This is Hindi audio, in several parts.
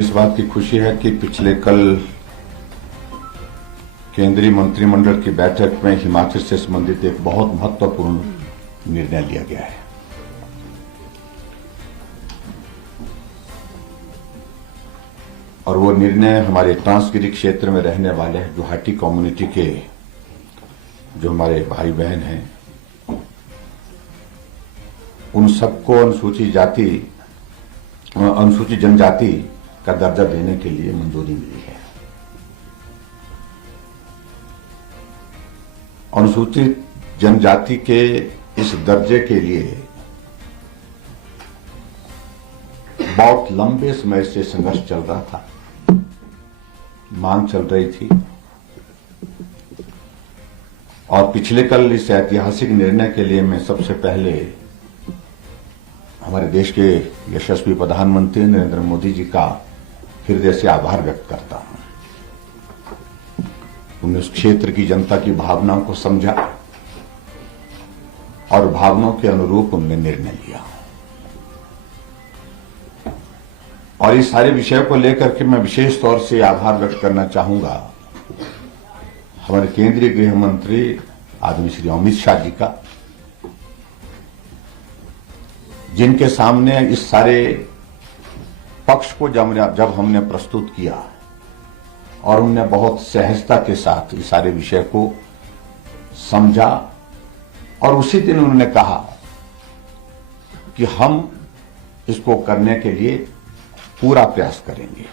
इस बात की खुशी है कि पिछले कल केंद्रीय मंत्रिमंडल की बैठक में हिमाचल से संबंधित एक बहुत महत्वपूर्ण निर्णय लिया गया है। और वो निर्णय हमारे ट्रांसगिरी क्षेत्र में रहने वाले गुवाहाटी कम्युनिटी के जो हमारे भाई बहन हैं, उन सबको अनुसूचित जनजाति का दर्जा देने के लिए मंजूरी मिली है। अनुसूचित जनजाति के इस दर्जे के लिए बहुत लंबे समय से संघर्ष चल रहा था, मांग चल रही थी और पिछले कल इस ऐतिहासिक निर्णय के लिए मैं सबसे पहले हमारे देश के यशस्वी प्रधानमंत्री नरेंद्र मोदी जी का हृदय से आभार व्यक्त करता हूं। उन्होंने उस क्षेत्र की जनता की भावनाओं को समझा और भावनाओं के अनुरूप उन्होंने निर्णय लिया। और इस सारे विषय को लेकर के मैं विशेष तौर से आभार व्यक्त करना चाहूंगा हमारे केंद्रीय गृह मंत्री आदरणीय श्री अमित शाह जी का, जिनके सामने इस सारे पक्ष को जब हमने प्रस्तुत किया और उन्होंने बहुत सहजता के साथ इस सारे विषय को समझा और उसी दिन उन्होंने कहा कि हम इसको करने के लिए पूरा प्रयास करेंगे।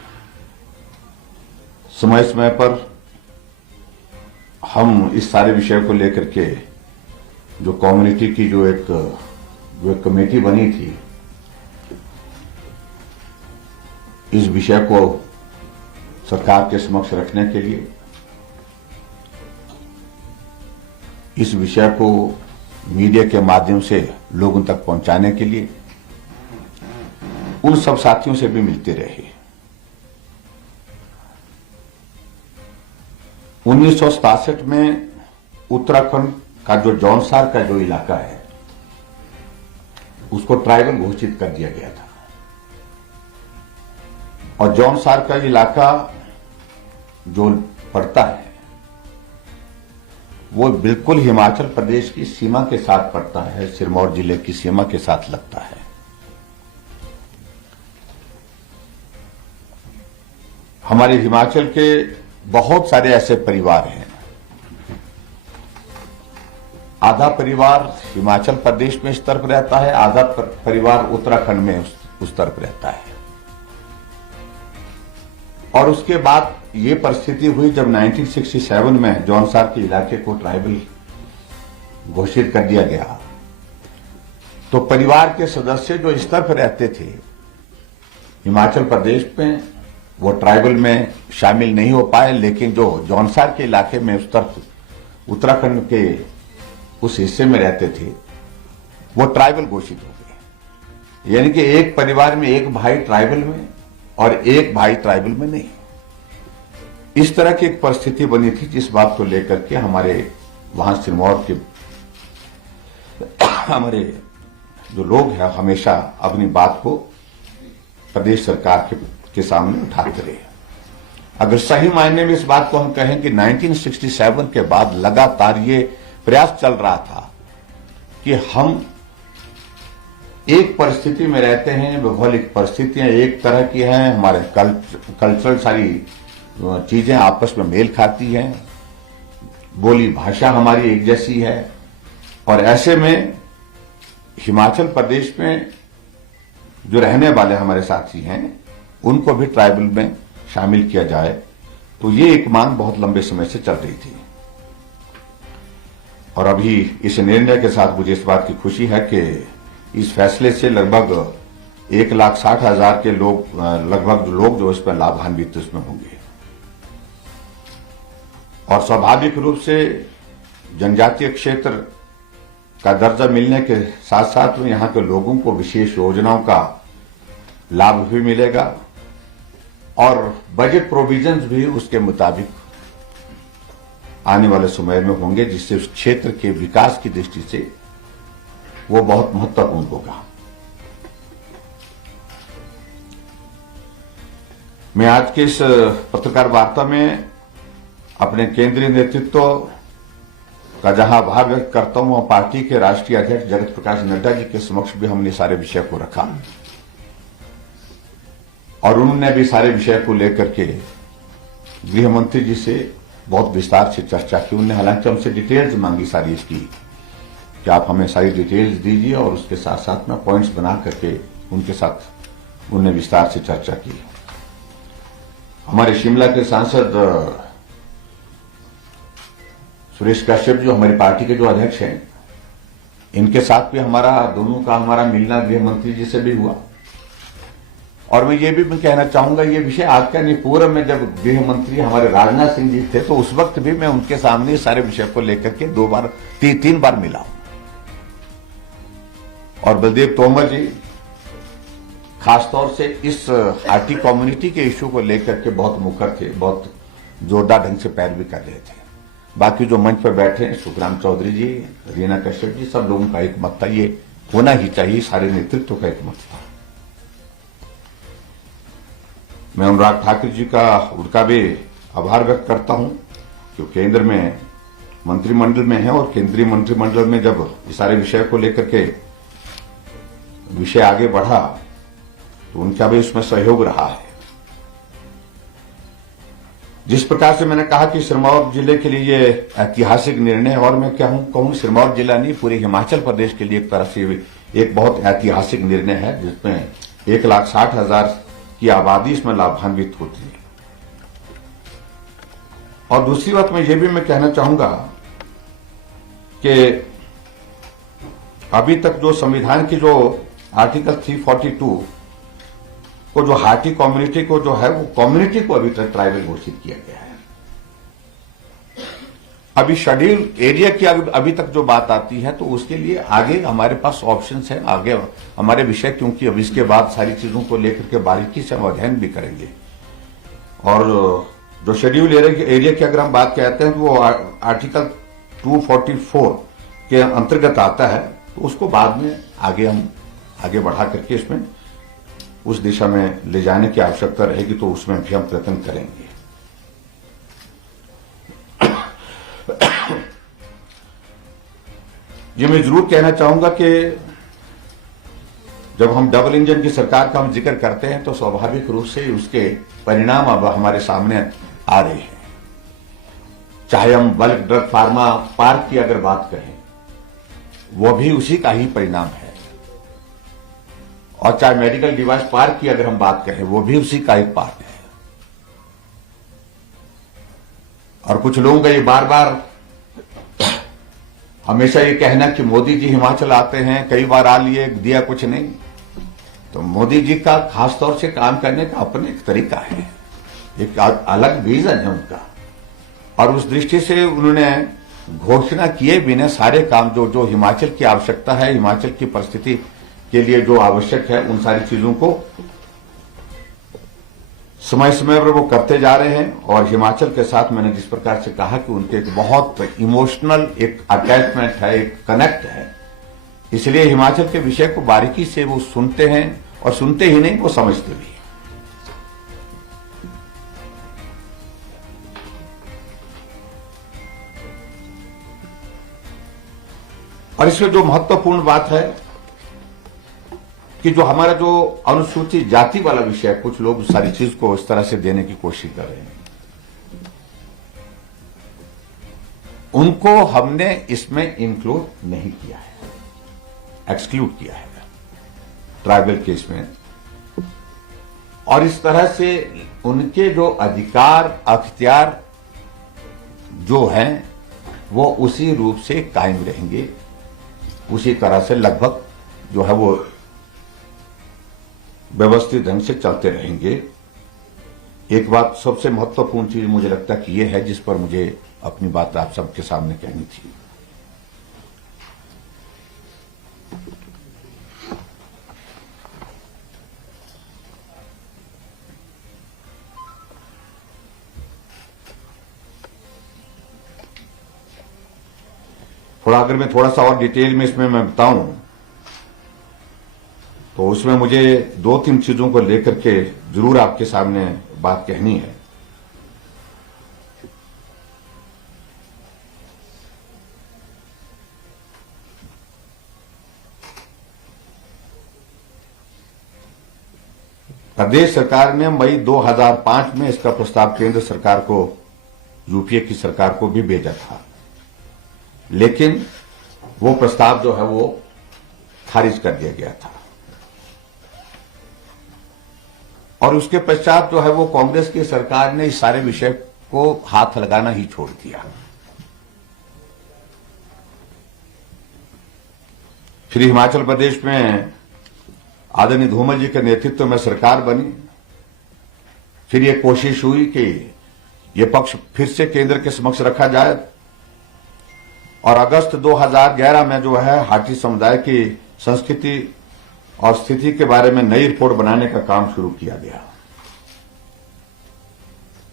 समय समय पर हम इस सारे विषय को लेकर के जो कम्युनिटी की जो एक कमेटी बनी थी, इस विषय को सरकार के समक्ष रखने के लिए, इस विषय को मीडिया के माध्यम से लोगों तक पहुंचाने के लिए उन सब साथियों से भी मिलते रहे। 1967 में उत्तराखंड का जो जौनसार का जो इलाका है उसको ट्राइबल घोषित कर दिया गया था और जौनसार का इलाका जो पड़ता है वो बिल्कुल हिमाचल प्रदेश की सीमा के साथ पड़ता है, सिरमौर जिले की सीमा के साथ लगता है। हमारे हिमाचल के बहुत सारे ऐसे परिवार हैं, आधा परिवार हिमाचल प्रदेश में इस तरफ रहता है, आधा परिवार उत्तराखंड में उस तरफ रहता है। और उसके बाद ये परिस्थिति हुई जब 1967 में जौनसार के इलाके को ट्राइबल घोषित कर दिया गया, तो परिवार के सदस्य जो इस तरफ रहते थे हिमाचल प्रदेश में, वो ट्राइबल में शामिल नहीं हो पाए, लेकिन जो जौनसार के इलाके में उस तरफ उत्तराखंड के उस हिस्से में रहते थे वो ट्राइबल घोषित हो गए। यानी कि एक परिवार में एक भाई ट्राइबल में और एक भाई ट्राइबल में नहीं। इस तरह की एक परिस्थिति बनी थी, जिस बात को लेकर के हमारे वहां सिरमौर के हमारे जो लोग हैं हमेशा अपनी बात को प्रदेश सरकार के सामने उठाते रहे। अगर सही मायने में इस बात को हम कहें कि 1967 के बाद लगातार ये प्रयास चल रहा था कि हम एक परिस्थिति में रहते हैं, भौगोलिक परिस्थितियां एक तरह की हैं, हमारे कल्चरल सारी चीजें आपस में मेल खाती हैं, बोली भाषा हमारी एक जैसी है, और ऐसे में हिमाचल प्रदेश में जो रहने वाले हमारे साथी हैं उनको भी ट्राइबल में शामिल किया जाए। तो ये एक मांग बहुत लंबे समय से चल रही थी और अभी इस निर्णय के साथ मुझे इस बात की खुशी है कि इस फैसले से लगभग 1,60,000 के लोग जो इस पर लाभान्वित उसमें होंगे। और स्वाभाविक रूप से जनजातीय क्षेत्र का दर्जा मिलने के साथ साथ में यहाँ के लोगों को विशेष योजनाओं का लाभ भी मिलेगा और बजट प्रोविजंस भी उसके मुताबिक आने वाले समय में होंगे, जिससे उस क्षेत्र के विकास की दृष्टि से वो बहुत महत्वपूर्ण होगा। मैं आज के इस पत्रकार वार्ता में अपने केंद्रीय नेतृत्व का जहां आभार व्यक्त करता हूं, वहां पार्टी के राष्ट्रीय अध्यक्ष जगत प्रकाश नड्डा जी के समक्ष भी हमने सारे विषय को रखा और उन्होंने भी सारे विषय को लेकर के गृह मंत्री जी से बहुत विस्तार से चर्चा की। उन्होंने हालांकि हमसे डिटेल्स मांगी सारी इसकी कि आप हमें सारी डिटेल्स दीजिए और उसके साथ साथ में पॉइंट्स बना करके उनके साथ उन्होंने विस्तार से चर्चा की। हमारे शिमला के सांसद सुरेश कश्यप जो हमारी पार्टी के जो अध्यक्ष हैं, इनके साथ भी हमारा मिलना गृह मंत्री जी से भी हुआ। और मैं ये भी कहना चाहूंगा, ये विषय आज का नहीं, पूर्व में जब गृह मंत्री हमारे राजनाथ सिंह जी थे तो उस वक्त भी मैं उनके सामने सारे विषय को लेकर के तीन बार मिला हूं। और बलदेव तोमर जी खासतौर से इस आरटी कम्युनिटी के इश्यू को लेकर के बहुत मुखर थे, बहुत जोरदार ढंग से पैरवी कर रहे थे। बाकी जो मंच पर बैठे हैं, सुखराम चौधरी जी, रीना कश्यप जी, सब लोगों का एक मत था, ये होना ही चाहिए, सारे नेतृत्व का एक मत था। मैं अनुराग ठाकुर जी उनका भी आभार व्यक्त करता हूं कि केंद्र में मंत्रिमंडल में है और केंद्रीय मंत्रिमंडल में जब इस सारे विषय को लेकर के विषय आगे बढ़ा तो उनका भी उसमें सहयोग रहा है। जिस प्रकार से मैंने कहा कि सिरमौर जिले के लिए ये ऐतिहासिक निर्णय, और मैं क्या कहूं सिरमौर जिला नहीं, पूरे हिमाचल प्रदेश के लिए एक तरह से एक बहुत ऐतिहासिक निर्णय है, जिसमें 1,60,000 की आबादी इसमें लाभान्वित होती है। और दूसरी बात मैं ये भी कहना चाहूंगा कि अभी तक जो संविधान की जो आर्टिकल 342 को जो हाटी कम्युनिटी को जो है वो कम्युनिटी को अभी तक ट्राइबल घोषित किया गया है। अभी शेड्यूल एरिया की अभी तक जो बात आती है तो उसके लिए आगे हमारे पास ऑप्शंस है, आगे हमारे विषय, क्योंकि अब इसके बाद सारी चीजों को लेकर के बारीकी से हम अध्ययन भी करेंगे। और जो शेड्यूल एरिया की अगर हम बात कहते हैं तो वो आर्टिकल 244 के अंतर्गत आता है, तो उसको बाद में हम आगे बढ़ा करके इसमें उस दिशा में ले जाने की आवश्यकता रहेगी, तो उसमें भी हम प्रयत्न करेंगे। ये मैं जरूर कहना चाहूंगा कि जब हम डबल इंजन की सरकार का हम जिक्र करते हैं तो स्वाभाविक रूप से उसके परिणाम अब हमारे सामने आ रहे हैं। चाहे हम बल्क ड्रग फार्मा पार्क की अगर बात करें, वो भी उसी का ही परिणाम है, और चाहे मेडिकल डिवाइस पार्क की अगर हम बात करें, वो भी उसी का एक पार्ट है। और कुछ लोगों का ये बार बार हमेशा ये कहना कि मोदी जी हिमाचल आते हैं, कई बार आ लिए, दिया कुछ नहीं। तो मोदी जी का खासतौर से काम करने का अपने एक तरीका है, एक अलग विजन है उनका, और उस दृष्टि से उन्होंने घोषणा किए बिना सारे काम जो हिमाचल की आवश्यकता है, हिमाचल की परिस्थिति के लिए जो आवश्यक है, उन सारी चीजों को समय समय पर वो करते जा रहे हैं। और हिमाचल के साथ मैंने जिस प्रकार से कहा कि उनके एक बहुत इमोशनल एक अटैचमेंट है, एक कनेक्ट है, इसलिए हिमाचल के विषय को बारीकी से वो सुनते हैं, और सुनते ही नहीं, वो समझते भी। और इसमें जो महत्वपूर्ण बात है कि जो हमारा जो अनुसूचित जाति वाला विषय, कुछ लोग सारी चीज को इस तरह से देने की कोशिश कर रहे हैं, उनको हमने इसमें इंक्लूड नहीं किया है, एक्सक्लूड किया है ट्राइबल केस में। और इस तरह से उनके जो अधिकार अख्तियार जो हैं वो उसी रूप से कायम रहेंगे, उसी तरह से लगभग जो है वो व्यवस्थित ढंग से चलते रहेंगे। एक बात सबसे महत्वपूर्ण चीज मुझे लगता है कि ये है, जिस पर मुझे अपनी बात आप सबके सामने कहनी थी। अगर मैं थोड़ा सा और डिटेल में इसमें मैं बताऊं तो उसमें मुझे 2-3 चीजों को लेकर के जरूर आपके सामने बात कहनी है। प्रदेश सरकार ने मई 2005 में इसका प्रस्ताव केंद्र सरकार को, यूपीए की सरकार को भी भेजा था, लेकिन वो प्रस्ताव जो है वो खारिज कर दिया गया था। और उसके पश्चात जो है वो कांग्रेस की सरकार ने इस सारे विषय को हाथ लगाना ही छोड़ दिया। फिर हिमाचल प्रदेश में आदरणीय धूमल जी के नेतृत्व में सरकार बनी। फिर ये कोशिश हुई कि ये पक्ष फिर से केंद्र के समक्ष रखा जाए, और अगस्त 2011 में जो है हाटी समुदाय की संस्कृति और स्थिति के बारे में नई रिपोर्ट बनाने का काम शुरू किया गया।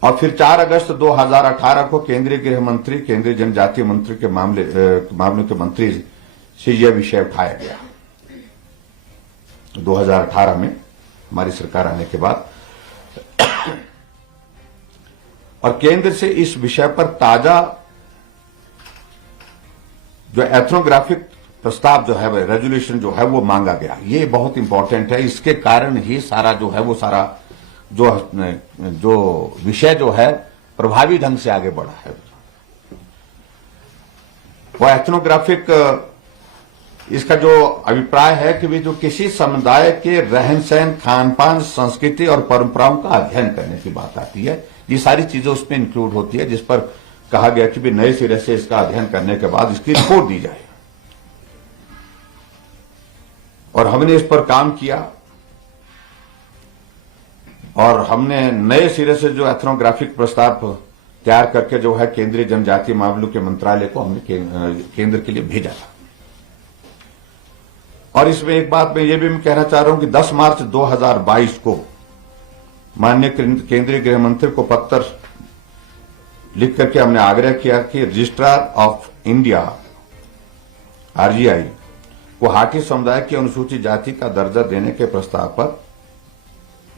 और फिर 4 अगस्त 2018 को केंद्रीय गृह मंत्री, केंद्रीय जनजातीय मंत्री के मामलों के मंत्री से यह विषय उठाया गया। 2018 में हमारी सरकार आने के बाद, और केंद्र से इस विषय पर ताजा जो एथनोग्राफिक प्रस्ताव जो है, रेजोल्यूशन जो है वो मांगा गया। ये बहुत इंपॉर्टेंट है। इसके कारण ही सारा जो है वो सारा जो विषय जो है प्रभावी ढंग से आगे बढ़ा है। वो एथनोग्राफिक, इसका जो अभिप्राय है कि वे जो किसी समुदाय के रहन सहन, खान पान, संस्कृति और परंपराओं का अध्ययन करने की बात आती है, ये सारी चीजें उसमें इंक्लूड होती है, जिस पर कहा गया कि भी नए सिरे से इसका अध्ययन करने के बाद इसकी रिपोर्ट दी जाए। और हमने इस पर काम किया, और हमने नए सिरे से जो एथनोग्राफिक प्रस्ताव तैयार करके जो है केंद्रीय जनजातीय मामलों के मंत्रालय को हमने केंद्र के लिए भेजा था। और इसमें एक बात मैं ये भी कहना चाह रहा हूं कि 10 मार्च 2022 को माननीय केंद्रीय गृह मंत्री को पत्र लिख करके हमने आग्रह किया कि रजिस्ट्रार ऑफ इंडिया आरजीआई को हाटी समुदाय की अनुसूचित जाति का दर्जा देने के प्रस्ताव पर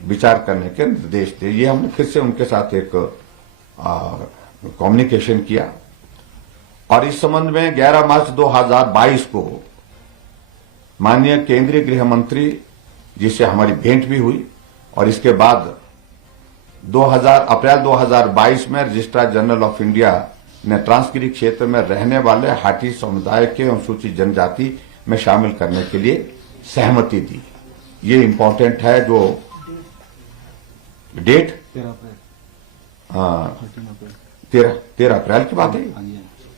विचार करने के निर्देश दिए। ये हमने फिर से उनके साथ एक कम्युनिकेशन किया, और इस संबंध में 11 मार्च 2022 को माननीय केंद्रीय गृह मंत्री जिससे हमारी भेंट भी हुई, और इसके बाद अप्रैल 2022 में रजिस्ट्रार जनरल ऑफ इंडिया ने ट्रांसगिरी क्षेत्र में रहने वाले हाटी समुदाय के अनुसूचित जनजाति में शामिल करने के लिए सहमति दी। ये इंपॉर्टेंट है। जो डेट 13 अप्रैल की बात है।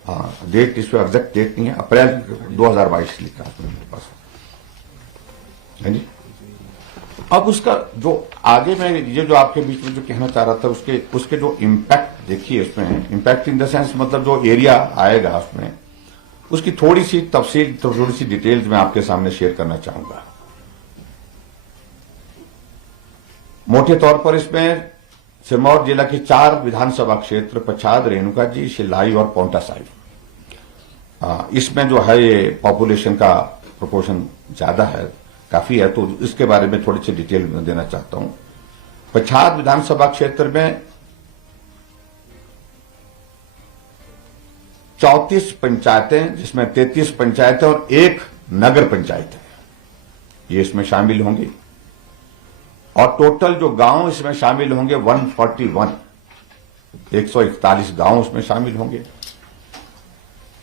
हाँ, डेट इसमें एग्जैक्ट डेट नहीं है, अप्रैल 2022 लिखा है मेरे पास। हाँ जी। अब उसका जो आगे मैं ये जो आपके बीच में जो कहना चाह रहा था, उसके जो इम्पैक्ट देखिए, इसमें इम्पैक्ट इन द सेंस मतलब जो एरिया आएगा उसमें, उसकी थोड़ी सी तफसील, थोड़ी सी डिटेल्स मैं आपके सामने शेयर करना चाहूंगा। मोटे तौर पर इसमें सिरमौर जिला के 4 विधानसभा क्षेत्र, पच्छाद, रेणुका जी, शिलाई और पांवटा साहिब, इसमें जो है ये पॉपुलेशन का प्रोपोर्शन ज्यादा है, काफी है, तो इसके बारे में थोड़ी सी डिटेल देना चाहता हूं। पच्छाद विधानसभा क्षेत्र में 34 पंचायतें, जिसमें 33 पंचायतें और 1 नगर पंचायत है, ये इसमें शामिल होंगी। और टोटल जो गांव इसमें शामिल होंगे 141 गांव उसमें शामिल होंगे।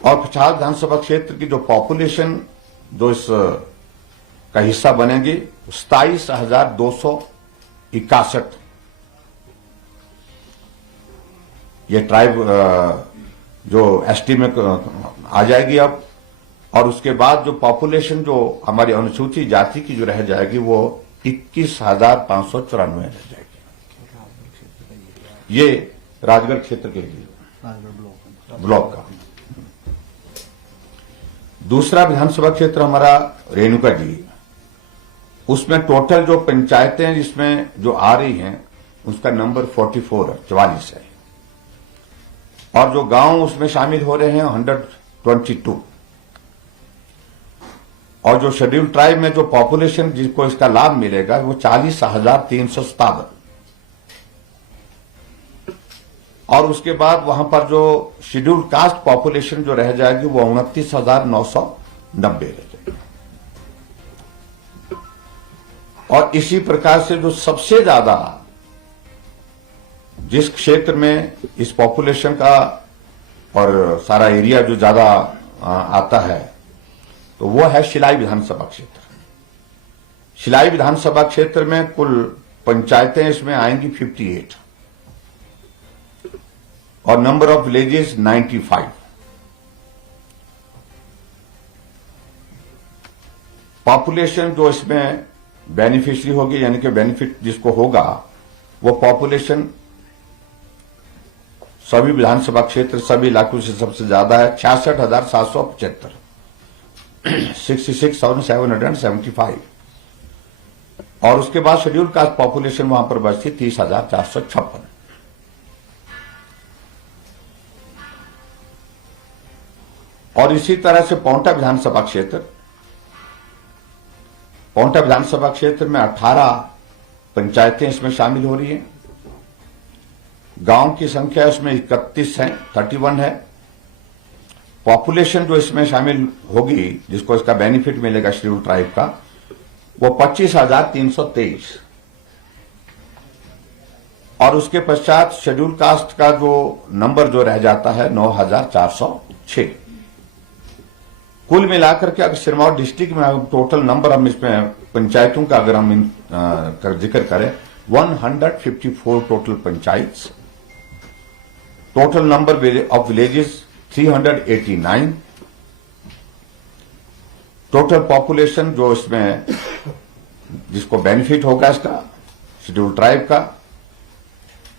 और पच्छाद विधानसभा क्षेत्र की जो पॉपुलेशन जो इस का हिस्सा बनेगी 27,261 ये ट्राइब जो एसटी में आ जाएगी अब। और उसके बाद जो पॉपुलेशन जो हमारी अनुसूचित जाति की जो रह जाएगी वो 21,594 रह जाएगी। ये राजगढ़ क्षेत्र के लिए ब्लॉक का। दूसरा विधानसभा क्षेत्र हमारा रेणुका जी, उसमें टोटल जो पंचायतें जिसमें जो आ रही हैं उसका नंबर 44 है। और जो गांव उसमें शामिल हो रहे हैं 122। और जो शेड्यूल ट्राइब में जो पॉपुलेशन जिसको इसका लाभ मिलेगा वो 40,357। और उसके बाद वहां पर जो शेड्यूल्ड कास्ट पॉपुलेशन जो रह जाएगी वो 29,990 रह जाएगी। और इसी प्रकार से जो सबसे ज्यादा जिस क्षेत्र में इस पॉपुलेशन का और सारा एरिया जो ज्यादा आता है तो वो है शिलाई विधानसभा क्षेत्र। शिलाई विधानसभा क्षेत्र में कुल पंचायतें इसमें आएंगी 58 और नंबर ऑफ विलेजेस 95। पॉपुलेशन जो इसमें बेनिफिशियरी होगी यानी कि बेनिफिट जिसको होगा वो पॉपुलेशन सभी विधानसभा क्षेत्र सभी इलाकों से सबसे ज्यादा है 66,775 66,775। और उसके बाद शेड्यूल कास्ट पॉपुलेशन वहां पर बचती 30,456। और इसी तरह से पांवटा विधानसभा क्षेत्र में 18 पंचायतें इसमें शामिल हो रही हैं। गांव की संख्या इसमें 31 है, 31 है। पॉपुलेशन जो इसमें शामिल होगी जिसको इसका बेनिफिट मिलेगा शेड्यूल ट्राइब का वो 25,323। और उसके पश्चात शेड्यूल कास्ट का जो नंबर जो रह जाता है 9,406। कुल मिलाकर के अगर सिरमौर डिस्ट्रिक्ट में टोटल नंबर हम इसमें पंचायतों का अगर हम जिक्र करें 154 total panchayat, total number of villages 389, total population जो इसमें जिसको बेनिफिट होगा इसका शेड्यूल ट्राइब का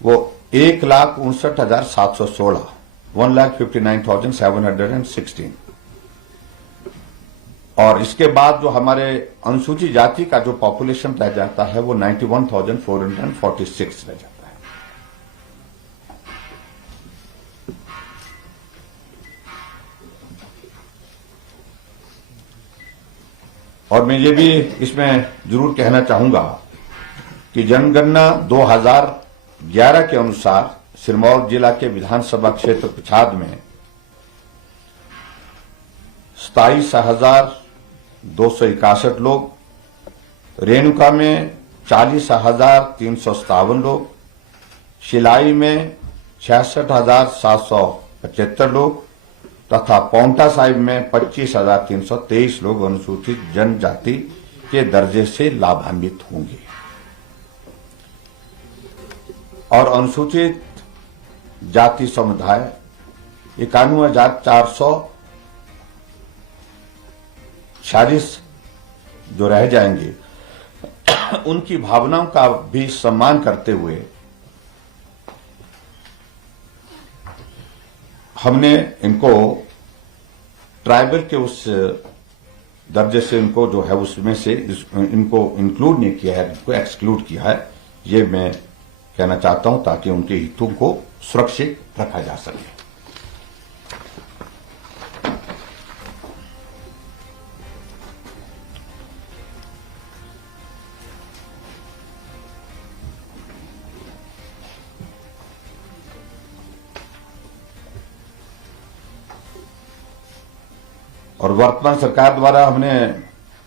वो 1,59,716 1,59,716। और इसके बाद जो हमारे अनुसूचित जाति का जो पॉपुलेशन रह जाता है वो 91,446 रह जाता है। और मैं ये भी इसमें जरूर कहना चाहूंगा कि जनगणना 2011 के अनुसार सिरमौर जिला के विधानसभा क्षेत्र पिछाद में 27,261 लोग, रेणुका में 40,357 लोग, शिलाई में 66,775 लोग तथा पांवटा साहिब में 25,323 लोग अनुसूचित जनजाति के दर्जे से लाभान्वित होंगे। और अनुसूचित जाति समुदाय 91,446 जो रह जाएंगे उनकी भावनाओं का भी सम्मान करते हुए हमने इनको ट्राइबल के उस दर्जे से इनको जो है उसमें से इनको इंक्लूड नहीं किया है, इनको एक्सक्लूड किया है। ये मैं कहना चाहता हूं ताकि उनके हितों को सुरक्षित रखा जा सके। और वर्तमान सरकार द्वारा हमने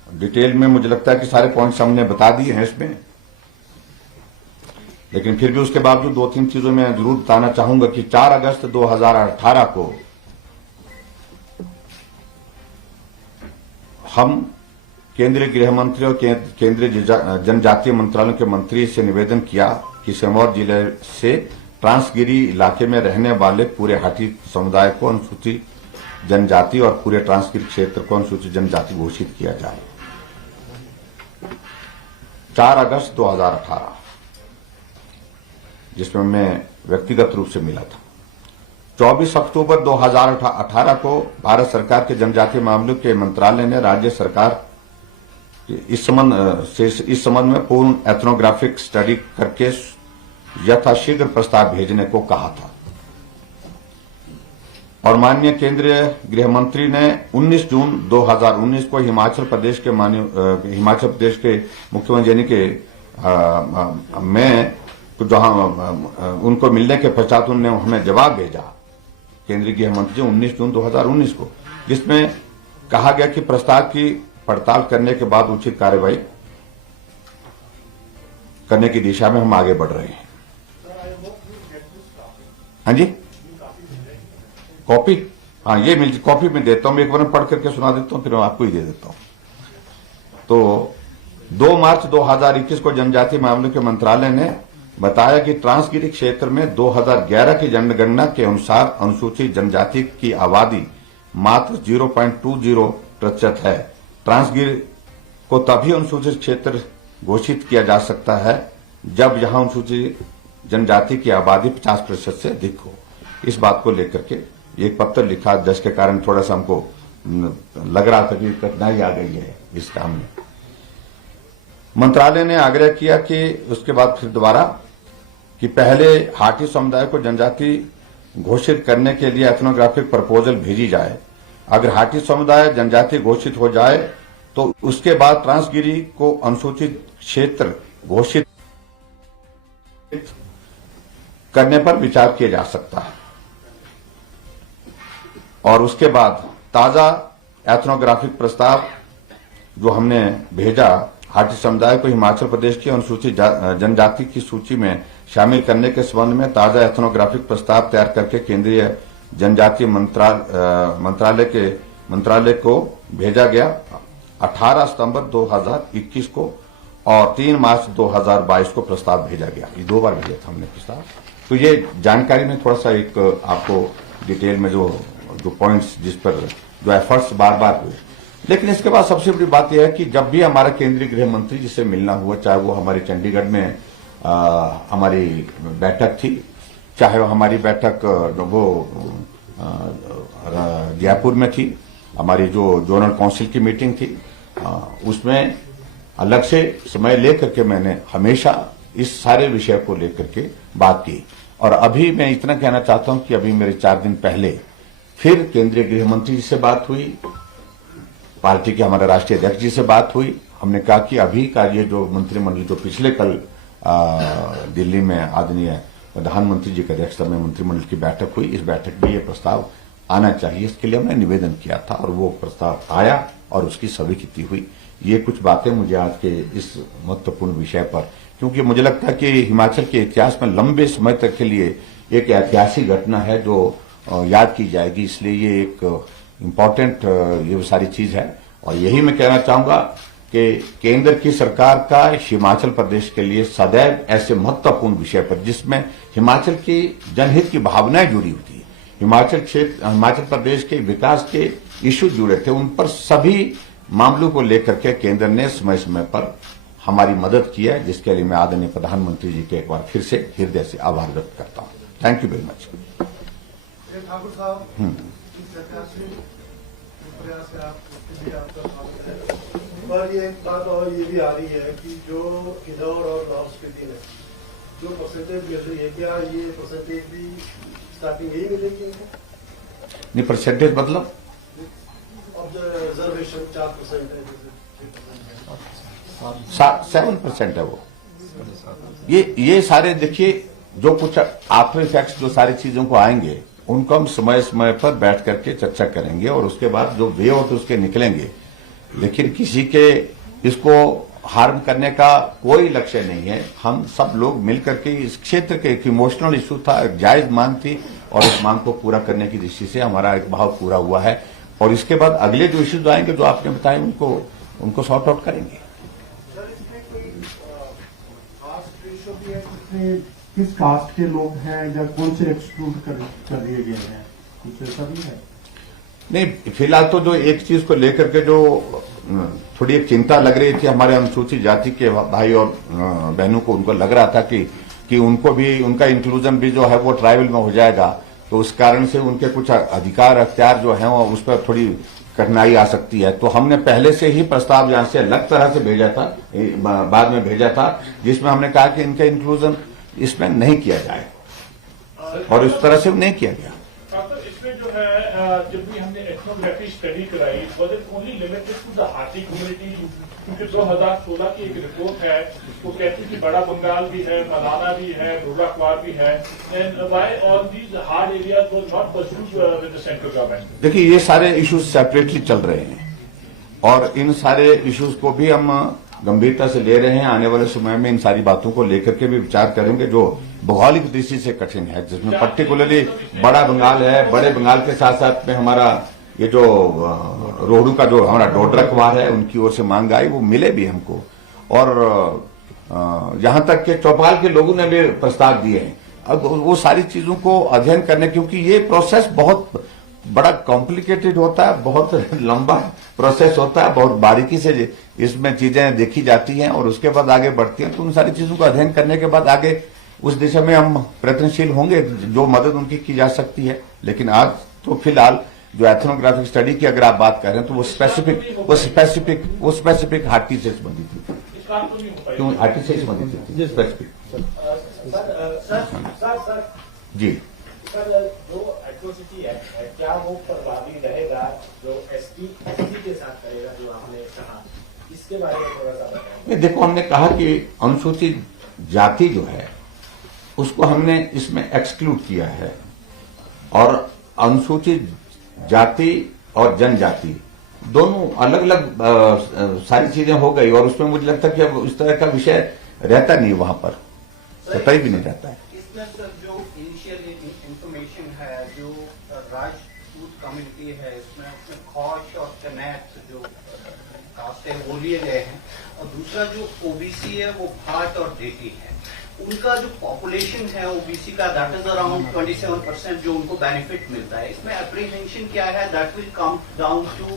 डिटेल में मुझे लगता है कि सारे पॉइंट्स हमने बता दिए हैं इसमें, लेकिन फिर भी उसके बावजूद 2-3 चीजों में जरूर बताना चाहूंगा कि 4 अगस्त 2018 को हम केंद्रीय गृह मंत्री और केंद्रीय जनजातीय मंत्रालय के मंत्री से निवेदन किया कि सिरमौर जिले से ट्रांसगिरी इलाके में रहने वाले पूरे हाटी समुदाय को अनुसूचित जनजाति और पूरे ट्रांसगिरी क्षेत्र को अनुसूचित जनजाति घोषित किया जाए। 4 अगस्त 2018 जिसमें मैं व्यक्तिगत रूप से मिला था। 24 अक्टूबर 2018 को भारत सरकार के जनजातीय मामलों के मंत्रालय ने राज्य सरकार इस संबंध में पूर्ण एथनोग्राफिक स्टडी करके यथाशीघ्र प्रस्ताव भेजने को कहा था। और माननीय केंद्रीय गृह मंत्री ने 19 जून 2019 को हिमाचल प्रदेश के मुख्यमंत्री यानी के में जहां उनको मिलने के पश्चात उन्होंने हमें जवाब भेजा केंद्रीय गृह मंत्री 19 जून 2019 को, जिसमें कहा गया कि प्रस्ताव की पड़ताल करने के बाद उचित कार्रवाई करने की दिशा में हम आगे बढ़ रहे हैं। हाँ जी, कॉपी, हाँ ये मिल कॉपी में देता हूं, एक बार पढ़ करके सुना देता हूं, फिर मैं आपको ही दे देता हूं। तो 2 मार्च 2021 को जनजातीय मामलों के मंत्रालय ने बताया कि ट्रांसगिरी क्षेत्र में 2011 की जनगणना के अनुसार अनुसूचित जनजाति की आबादी मात्र 0.20% है। ट्रांसगिरी को तभी अनुसूचित क्षेत्र घोषित किया जा सकता है जब यहां अनुसूचित जनजाति की आबादी 50% से अधिक हो। इस बात को लेकर के एक पत्र लिखा, जिसके कारण थोड़ा सा हमको लग रहा था कि कठिनाई आ गई है इस काम में। मंत्रालय ने आग्रह किया कि उसके बाद फिर दोबारा कि पहले हाटी समुदाय को जनजाति घोषित करने के लिए एथनोग्राफिक प्रपोजल भेजी जाए। अगर हाटी समुदाय जनजाति घोषित हो जाए तो उसके बाद ट्रांसगिरी को अनुसूचित क्षेत्र घोषित करने पर विचार किया जा सकता है। और उसके बाद ताजा एथनोग्राफिक प्रस्ताव जो हमने भेजा, हाटी समुदाय को हिमाचल प्रदेश की अनुसूचित जनजाति की सूची में शामिल करने के संबंध में ताजा एथनोग्राफिक प्रस्ताव तैयार करके केंद्रीय जनजातीय मंत्रालय को भेजा गया 18 सितंबर 2021 को, और 3 मार्च 2022 को प्रस्ताव भेजा गया। ये 2 बार भेजा था हमने प्रस्ताव। तो ये जानकारी में थोड़ा सा एक आपको डिटेल में जो पॉइंट्स जिस पर जो एफर्ट्स बार बार हुए। लेकिन इसके बाद सबसे बड़ी बात यह है कि जब भी हमारा केंद्रीय गृह मंत्री जिससे मिलना हुआ, चाहे वो हमारी चंडीगढ़ में हमारी बैठक थी, चाहे वो हमारी बैठक वो जयपुर में थी, हमारी जो जोनल काउंसिल की मीटिंग थी, उसमें अलग से समय लेकर के मैंने हमेशा इस सारे विषय को लेकर के बात की। और अभी मैं इतना कहना चाहता हूं कि अभी मेरे 4 दिन पहले फिर केंद्रीय गृह मंत्री जी से बात हुई, पार्टी के हमारे राष्ट्रीय अध्यक्ष जी से बात हुई। हमने कहा कि अभी का ये जो मंत्रिमंडल जो पिछले कल दिल्ली में आदरणीय प्रधानमंत्री जी की अध्यक्षता में मंत्रिमंडल की बैठक हुई, इस बैठक में ये प्रस्ताव आना चाहिए, इसके लिए हमने निवेदन किया था और वो प्रस्ताव आया और उसकी स्वीकृति हुई। ये कुछ बातें मुझे आज के इस महत्वपूर्ण विषय पर, क्योंकि मुझे लगता है कि हिमाचल के इतिहास में लंबे समय तक के लिए एक ऐतिहासिक घटना है जो याद की जाएगी, इसलिए ये एक इम्पोर्टेंट ये सारी चीज है। और यही मैं कहना चाहूंगा कि केंद्र की सरकार का हिमाचल प्रदेश के लिए सदैव ऐसे महत्वपूर्ण विषय पर जिसमें हिमाचल की जनहित की भावनाएं जुड़ी होती है, हिमाचल प्रदेश के विकास के इश्यू जुड़े थे, उन पर सभी मामलों को लेकर के केंद्र ने समय समय पर हमारी मदद की है, जिसके लिए मैं आदरणीय प्रधानमंत्री जी के एक बार फिर से हृदय से आभार व्यक्त करता हूं। Thank you very much. Thakur साहब, सरकार से प्रयास है, आपका स्वागत है। पर ये एक बात और ये भी आ रही है कि जो किन्नौर और लाहौल स्पीति में जो परसेंटेज मिल रही है, क्या ये परसेंटेज भी स्टार्टिंग यही मिलेगी? नहीं, परसेंटेज मतलब अब जो रिजर्वेशन 4% है, 7% है वो। ये सारे देखिए जो कुछ आफ्टर इफेक्ट्स जो सारी चीजों को आएंगे उनको हम समय समय पर बैठ करके चर्चा करेंगे और उसके बाद जो वे होते उसके निकलेंगे। लेकिन किसी के इसको हार्म करने का कोई लक्ष्य नहीं है। हम सब लोग मिलकर के इस क्षेत्र के एक इमोशनल इशू था, एक जायज मांग थी और उस मांग को पूरा करने की दृष्टि से हमारा एक भाव पूरा हुआ है। और इसके बाद अगले जो इश्यूज आएंगे जो आपने बताए उनको सॉर्ट आउट करेंगे। किस कास्ट के लोग हैं या कौन से एक्सक्लूड कर दिए गए हैं, कुछ ऐसा भी है? नहीं, फिलहाल तो जो एक चीज को लेकर के जो थोड़ी एक चिंता लग रही थी हमारे अनुसूचित जाति के भाई और बहनों को, उनको लग रहा था कि उनको भी उनका इंक्लूजन भी जो है वो ट्राइबल में हो जाएगा, तो उस कारण से उनके कुछ अधिकार अख्तियार जो है उस पर थोड़ी कठिनाई आ सकती है। तो हमने पहले से ही प्रस्ताव यहाँ से अलग तरह से भेजा था, बाद में भेजा था, जिसमें हमने कहा कि इनका इंक्लूजन इसमें नहीं किया जाए और इस तरह से नहीं किया गया। इसमें जो है जब भी हमने एथनोग्राफी स्टडी कराई, was it only limited to the Hatti community? क्योंकि 2016 की एक रिपोर्ट है, वो कहती है कि बड़ा बंगाल भी है, मलाना भी है, रुद्रक्वार भी है, and why all these hard areas were not pursued with the central government? देखिए, ये सारे इश्यूज सेपरेटली चल रहे हैं और इन सारे इश्यूज को भी हम गंभीरता से ले रहे हैं। आने वाले समय में इन सारी बातों को लेकर के भी विचार करेंगे जो भौगोलिक दृष्टि से कठिन है, जिसमें पर्टिकुलरली बड़ा बंगाल है। बड़े बंगाल के साथ साथ में हमारा ये जो रोहडू का जो हमारा डोडरकवार है, उनकी ओर से मांग आई, वो मिले भी हमको। और यहां तक के चौपाल के लोगों ने भी प्रस्ताव दिए हैं। अब वो सारी चीजों को अध्ययन करने, क्योंकि ये प्रोसेस बहुत बड़ा कॉम्प्लिकेटेड होता है, बहुत लंबा प्रोसेस होता है, बहुत बारीकी से इसमें चीजें देखी जाती हैं और उसके बाद आगे बढ़ती हैं। तो उन सारी चीजों को अध्ययन करने के बाद आगे उस दिशा में हम प्रयत्नशील होंगे, जो मदद उनकी की जा सकती है। लेकिन आज तो फिलहाल जो एथनोग्राफिक स्टडी की अगर आप बात कर रहे हैं तो वो स्पेसिफिक हाटी से संबंधित थी। क्यों हाटी से संबंधित थी? स्पेसिफिक जी। सर, जो एट्रोसिटी एक्ट है, क्या वो प्रभावी रहेगा जो एसटी के साथ करेगा, जो आपने कहा, इसके बारे में थोड़ा सा बताएं। देखो, हमने कहा कि अनुसूचित जाति जो है उसको हमने इसमें एक्सक्लूड किया है और अनुसूचित जाति और जनजाति दोनों अलग अलग सारी चीजें हो गई और उसमें मुझे लगता है कि अब इस तरह का विषय रहता नहीं वहां पर, सतही भी नहीं रहता है। इसमें सर जो इनिशियल इंफॉर्मेशन है, जो राजपूत कम्युनिटी है, इसमें खौश और कनेक्ट जो कास्ट है वो लिए गए हैं, और दूसरा जो ओबीसी है वो भाट और देती है। उनका जो पॉपुलेशन है ओबीसी का, दैट इज अराउंड 27% जो उनको बेनिफिट मिलता है। इसमें एप्रीहेंशन क्या है, that will come down to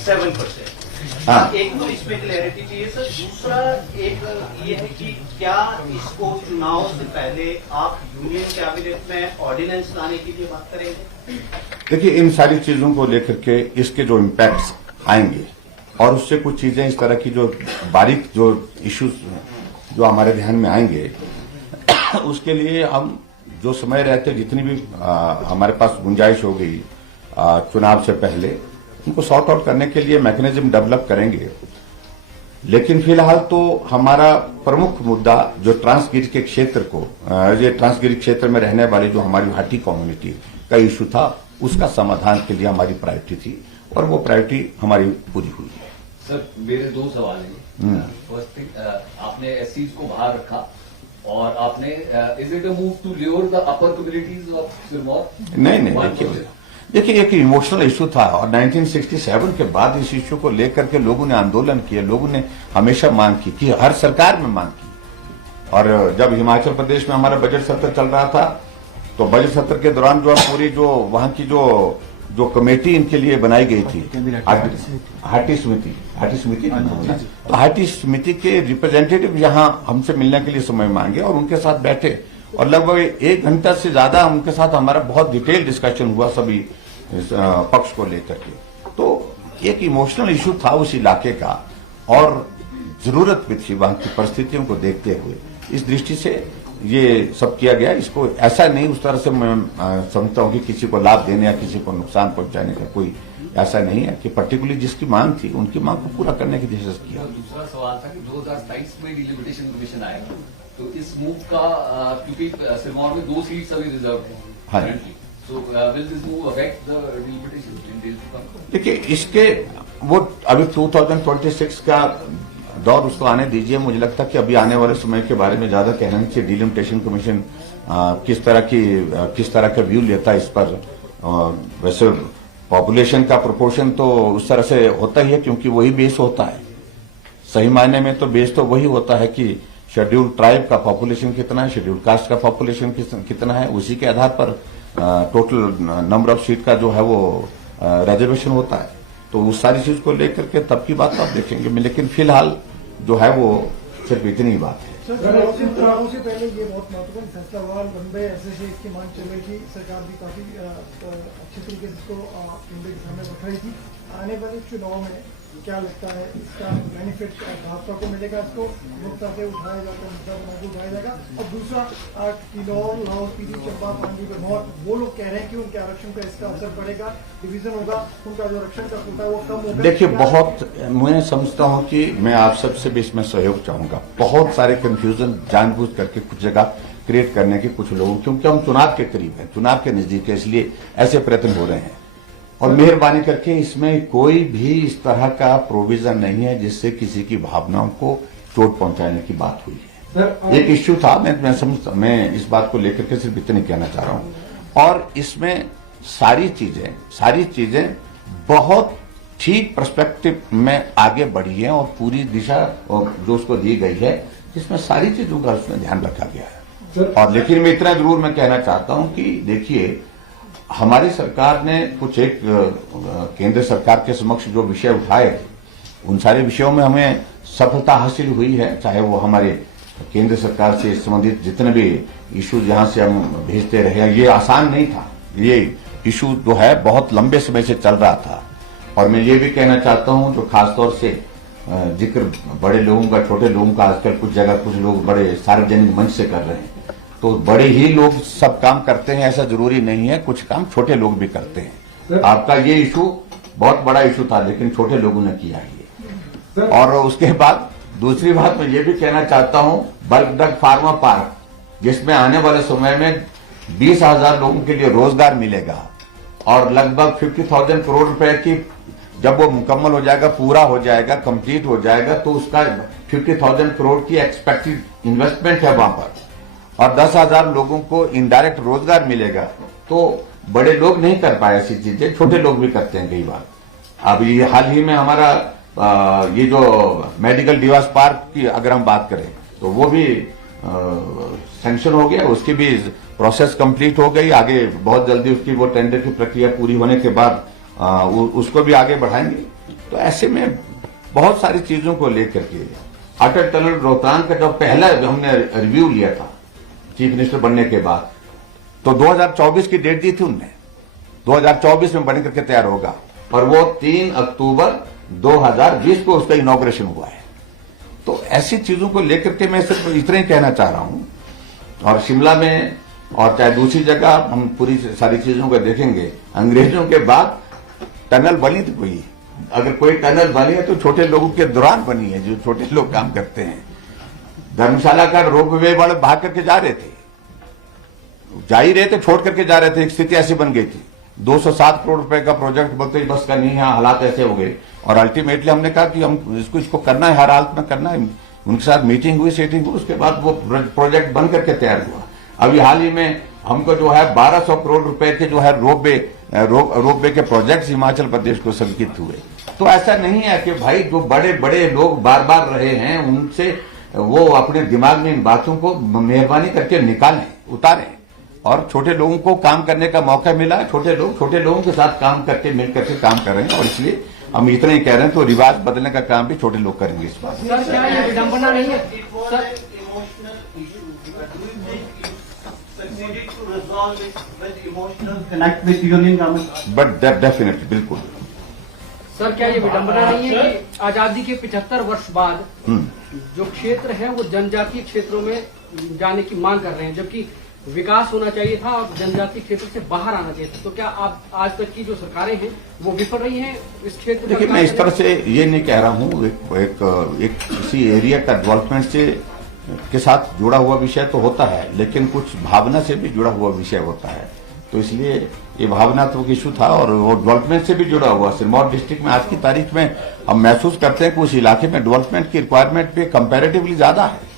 7%। एक तो इसमें क्लैरिटी चाहिए सर। दूसरा एक ये है कि क्या इसको चुनाव से पहले आप यूनियन कैबिनेट में ऑर्डिनेंस लाने के लिए बात करेंगे? देखिए, इन सारी चीजों को लेकर के इसके जो इम्पैक्ट्स आएंगे और उससे कुछ चीजें इस तरह की जो बारीक जो इश्यूज जो हमारे ध्यान में आएंगे, उसके लिए हम जो समय रहते जितनी भी हमारे पास गुंजाइश हो गई चुनाव से पहले, उनको सॉर्ट आउट करने के लिए मैकेनिज्म डेवलप करेंगे। लेकिन फिलहाल तो हमारा प्रमुख मुद्दा जो ट्रांसगिरी के क्षेत्र को, ये ट्रांसगिरी क्षेत्र में रहने वाली जो हमारी हाटी कम्युनिटी का इशू था, उसका समाधान के लिए हमारी प्रायोरिटी थी और वो प्रायोरिटी हमारी पूरी हुई है। सर, मेरे दो सवाल हैं। फर्स्ट थिंग, आपने एससीज को बाहर रखा और आपने is it a move to lure the upper communities of Sirmaur? नहीं, देखिए एक इमोशनल इशू था और 1967 के बाद इस इशू को लेकर के लोगों ने आंदोलन किया, लोगों ने हमेशा मांग की कि हर सरकार में मांग की। और जब हिमाचल प्रदेश में हमारा बजट सत्र चल रहा था तो बजट सत्र के दौरान जो पूरी जो वहां की जो कमेटी इनके लिए बनाई गई थी, हाटी समिति, तो हाटी समिति के रिप्रेजेंटेटिव यहाँ हमसे मिलने के लिए समय मांगे और उनके साथ बैठे और लगभग 1 घंटा से ज्यादा उनके साथ हमारा बहुत डिटेल डिस्कशन हुआ सभी पक्ष को लेकर के। तो एक इमोशनल इशू था उस इलाके का और जरूरत भी थी वहां की परिस्थितियों को देखते हुए, इस दृष्टि से ये सब किया गया। इसको ऐसा नहीं उस तरह से मैं समझता हूं कि किसी को लाभ देने या किसी को नुकसान पहुंचाने का कोई ऐसा नहीं है, कि पर्टिकुलरली जिसकी मांग थी उनकी मांग को पूरा करने की दिशा से किया। दूसरा सवाल था कि 2027 में डिलिमिटेशन कमीशन आएगा, तो इस मूव का क्योंकि सिरमौर में 2 सीट्स अभी रिजर्व हाँ। है, so will this move affect the delimitation in days to come? देखिए, इसके वो अभी 2026 का दौर उसको आने दीजिए। मुझे लगता है कि अभी आने वाले समय के बारे में ज्यादा कहना नहीं चाहिए। डिलिमिटेशन कमीशन किस तरह का व्यू लेता है इस पर। वैसे पॉपुलेशन का प्रोपोर्शन तो उस तरह से होता ही है, क्योंकि वही बेस होता है। सही मायने में तो बेस तो वही होता है कि शेड्यूल्ड ट्राइब का पॉपुलेशन कितना है, शेड्यूल्ड कास्ट का पॉपुलेशन कितना है, उसी के आधार पर टोटल नंबर ऑफ सीट का जो है वो रिजर्वेशन होता है। तो उस सारी चीज को लेकर के तब की बात आप देखेंगे, लेकिन फिलहाल जो है वो सिर्फ इतनी ही बात है। चुनावों से पहले ये बहुत महत्वपूर्ण फैसला हुआ, लंबे ऐसे से इसकी मांग चल रही थी, सरकार भी काफी अच्छे तरीके से इसको इंडिया के सामने रख रही थी। आने वाले चुनाव में क्या लगता है इसका बेनिफिट भाजपा को मिलेगा, इसको मुक्ता से उठाया जाएगा, मुद्दा बना के उठाया जाएगा? और दूसरा किन्नौर, लाहौल स्पीति, चंबा, पांडी, भरमौर, वो लोग कह रहे हैं कि उनके आरक्षण का इसका असर पड़ेगा, डिवीजन होगा, उनका जो आरक्षण का कोटा है वो कम होगा। देखिए, बहुत मैं समझता हूं कि मैं आप सबसे भी इसमें सहयोग चाहूंगा। बहुत सारे कंफ्यूजन जानबूझ करके कुछ जगह क्रिएट करने के कुछ लोगों, क्योंकि हम चुनाव के करीब हैं, चुनाव के नजदीक है, इसलिए ऐसे प्रयत्न हो रहे हैं। और मेहरबानी करके इसमें कोई भी इस तरह का प्रोविजन नहीं है जिससे किसी की भावनाओं को चोट पहुंचाने की बात हुई है। एक इश्यू था, मैं इस बात को लेकर के सिर्फ इतनी कहना चाह रहा हूं। और इसमें सारी चीजें बहुत ठीक पर्सपेक्टिव में आगे बढ़ी है और पूरी दिशा जो उसको दी गई है, जिसमें सारी चीजों का उसमें ध्यान रखा गया है। और लेकिन मैं इतना जरूर मैं कहना चाहता हूं कि देखिए, हमारी सरकार ने कुछ एक केंद्र सरकार के समक्ष जो विषय उठाए, उन सारे विषयों में हमें सफलता हासिल हुई है। चाहे वो हमारे केंद्र सरकार से संबंधित जितने भी इशू जहां से हम भेजते रहे, ये आसान नहीं था। ये इशू जो है बहुत लंबे समय से चल रहा था। और मैं ये भी कहना चाहता हूं, जो खासतौर से जिक्र बड़े लोगों का, छोटे लोगों का आजकल कुछ जगह कुछ लोग बड़े सार्वजनिक मंच से कर रहे हैं, तो बड़े ही लोग सब काम करते हैं ऐसा जरूरी नहीं है, कुछ काम छोटे लोग भी करते हैं। आपका ये इशू बहुत बड़ा इशू था, लेकिन छोटे लोगों ने किया ये। और उसके बाद दूसरी बात मैं ये भी कहना चाहता हूं, बल्क ड्रग फार्मा पार्क, जिसमें आने वाले समय में 20,000 लोगों के लिए रोजगार मिलेगा और लगभग 50,000 करोड़ रुपए की, जब वो मुकम्मल हो जाएगा, पूरा हो जाएगा, कंप्लीट हो जाएगा, तो उसका 50,000 करोड़ की एक्सपेक्टेड इन्वेस्टमेंट है वहां पर, और 10,000 लोगों को इनडायरेक्ट रोजगार मिलेगा। तो बड़े लोग नहीं कर पाए ऐसी चीजें, छोटे लोग भी करते हैं कई बार। अब ये हाल ही में हमारा ये जो मेडिकल डिवाइस पार्क की अगर हम बात करें, तो वो भी सैंक्शन हो गया, उसकी भी प्रोसेस कंप्लीट हो गई। आगे बहुत जल्दी उसकी वो टेंडर की प्रक्रिया पूरी होने के बाद उसको भी आगे बढ़ाएंगे। तो ऐसे में बहुत सारी चीजों को लेकर के अटल टनल रोहतांग का जब पहला हमने रिव्यू लिया था चीफ मिनिस्टर बनने के बाद, तो 2024 की डेट दी थी उनने, 2024 में बन करके तैयार होगा, और वो 3 अक्टूबर 2020 को उसका इनॉग्रेशन हुआ है। तो ऐसी चीजों को लेकर के मैं सिर्फ इतना ही कहना चाह रहा हूं। और शिमला में और चाहे दूसरी जगह हम पूरी सारी चीजों को देखेंगे, अंग्रेजों के बाद टनल बनी थी कोई, अगर कोई टनल बनी है तो छोटे लोगों के दौरान बनी है, जो छोटे लोग काम करते हैं। धर्मशाला का रोपवे वाले भाग करके जा रहे थे, छोड़ करके जा रहे थे, एक स्थिति ऐसी बन गई थी। 207 करोड़ रुपए का प्रोजेक्ट बोलते ही बस का नहीं है, हालात ऐसे हो गए। और अल्टीमेटली हमने कहा कि हम इसको करना है, हर हालत में करना है। उनके साथ मीटिंग हुई, सेटिंग हुई, उसके बाद वो प्रोजेक्ट बन करके तैयार हुआ। अभी हाल ही में हमको जो है 1200 करोड़ रुपए के जो है रोपवे के प्रोजेक्ट हिमाचल प्रदेश को स्वीकृत हुए। तो ऐसा नहीं है कि भाई जो बड़े बड़े लोग बार बार रहे हैं, उनसे वो अपने दिमाग में इन बातों को मेहरबानी करके निकालें, उतारें, और छोटे लोगों को काम करने का मौका मिला। छोटे लोगों के साथ काम करके मिल करके काम कर रहे हैं, और इसलिए हम इतना ही कह रहे हैं। तो रिवाज बदलने का काम भी छोटे लोग करेंगे इस बात। सर, क्या ये विडंबना नहीं है सर? बट डेफिनेटली, बिल्कुल सर, क्या ये विडंबना नहीं है कि आजादी के 75 वर्ष बाद जो क्षेत्र है वो जनजातीय क्षेत्रों में जाने की मांग कर रहे हैं, जबकि विकास होना चाहिए था और जनजातीय क्षेत्र से बाहर आना चाहिए था? तो क्या आप आज तक की जो सरकारें हैं वो विफल रही हैं इस क्षेत्र? देखिए, मैं इस तरह से ये नहीं कह रहा हूँ। एक किसी एरिया का डेवलपमेंट से के साथ जुड़ा हुआ विषय तो होता है, लेकिन कुछ भावना से भी जुड़ा हुआ विषय होता है। तो इसलिए ये भावनात्मक इशू था, और वो डेवलपमेंट से भी जुड़ा हुआ। सिरमौर डिस्ट्रिक्ट में आज की तारीख में हम महसूस करते हैं कि उस इलाके में डेवलपमेंट की रिक्वायरमेंट पे कंपैरेटिवली ज्यादा है।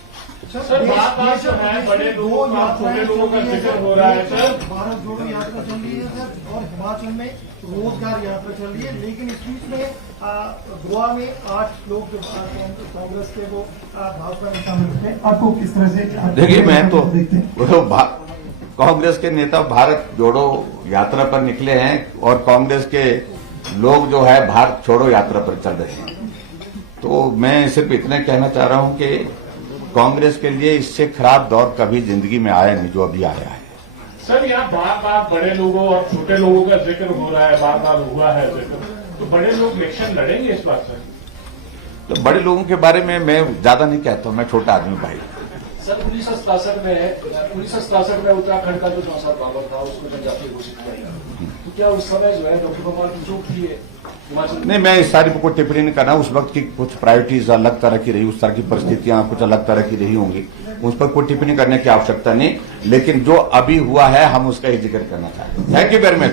सर, बात जो है बड़े लोगों का, छोटे लोगों का जिक्र हो रहा है सर। भारत जोड़ो यात्रा चल रही है सर, और हिमाचल में रोजगार यात्रा चल रही है, लेकिन इस बीच में गोवा में 8 लोग जो कांग्रेस के वो भाजपा में शामिल हुए। आपको किस तरह से देखिए, मैं तो कांग्रेस के नेता भारत जोड़ो यात्रा पर निकले हैं, और कांग्रेस के लोग जो है भारत छोड़ो यात्रा पर चल रहे हैं। तो मैं सिर्फ इतना कहना चाह रहा हूं कि कांग्रेस के लिए इससे खराब दौर कभी जिंदगी में आया नहीं जो अभी आया है। सर, यहाँ बार बार बड़े लोगों और छोटे लोगों का जिक्र हो रहा है, बार बार हुआ है जिक्र, तो बड़े लोग इलेक्शन लड़ेंगे इस बात पर। तो बड़े लोगों के बारे में मैं ज्यादा नहीं कहता हूं, मैं छोटा आदमी भाई। सर 1967 में उत्तराखंड का जो चौसा बाबर था उसको जनजातीय घोषित किया गया, तो क्या उस समय जो है डॉक्टर भगवान की चूक थी हिमाचल? नहीं, मैं इस सारी पर कोई टिप्पणी नहीं करना। उस वक्त की कुछ प्रायोरिटीज अलग तरह की रही, उस तरह की परिस्थितियां कुछ अलग तरह की रही होंगी, उस पर कोई टिप्पणी करने की आवश्यकता नहीं। लेकिन जो अभी हुआ है हम उसका ही जिक्र करना चाहते हैं। Thank you very much.